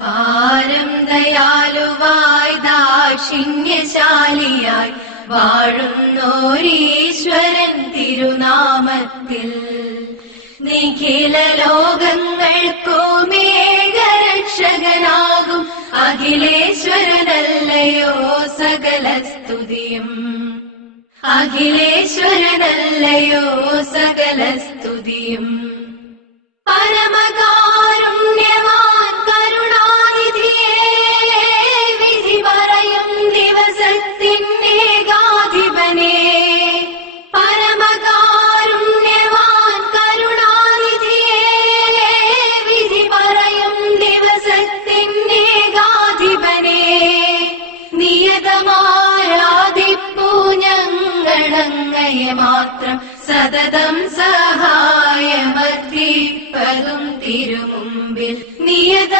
പാരം ദയാലുവായി ദാക്ഷിണ്യശാലിയായി വാഴുന്നോരീശ്വരൻ തിരുനാമത്തിൽ നിഖില ലോകങ്ങൾക്കുമേകരക്ഷകനാകും അഖിലേശ്വരനല്ലയോ സകല സ്തുതിയും. അഖിലേശ്വരനല്ലയോ സകല സ്തുതിയും. പരമകാരുണ്യവാൻ കരുണാനിധിയേ, വിധി പറയും ദിവസത്തിനേകാധിപനേ. പരമകാരുണ്യവാൻ കരുണാനിധിയേ, വിധി പറയും ദിവസത്തിനേകാധിപനേ. നിയതമാരാധിപ്പൂ ഞങ്ങളങ്ങയെ മാത്രം, സതതം സഹായമർപ്പിപ്പതും തിരുമുമ്പിൽ. നിയതമാരാധിപ്പൂ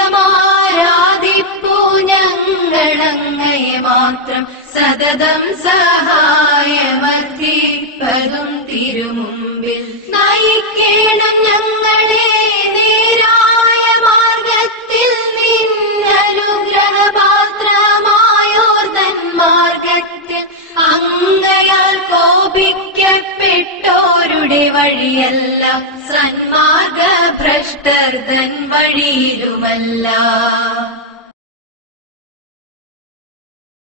ഞങ്ങളങ്ങയെ മാത്രം, സതതം സഹായമർപ്പിപ്പതും തിരുമുമ്പിൽ. നയിക്കേണം ഞങ്ങളെ നേരായ മാർഗത്തിൽ, നിന്നനുഗ്രഹപാത്രമായോർ തൻ മാർഗത്തിൽ. അങ്ങയാൽ കോപിക്കപ്പെട്ടോരുടെ വഴിയല്ല, സന്മാർഗ ഭ്രഷ്ടർ തൻ വഴിയിലുമല്ല.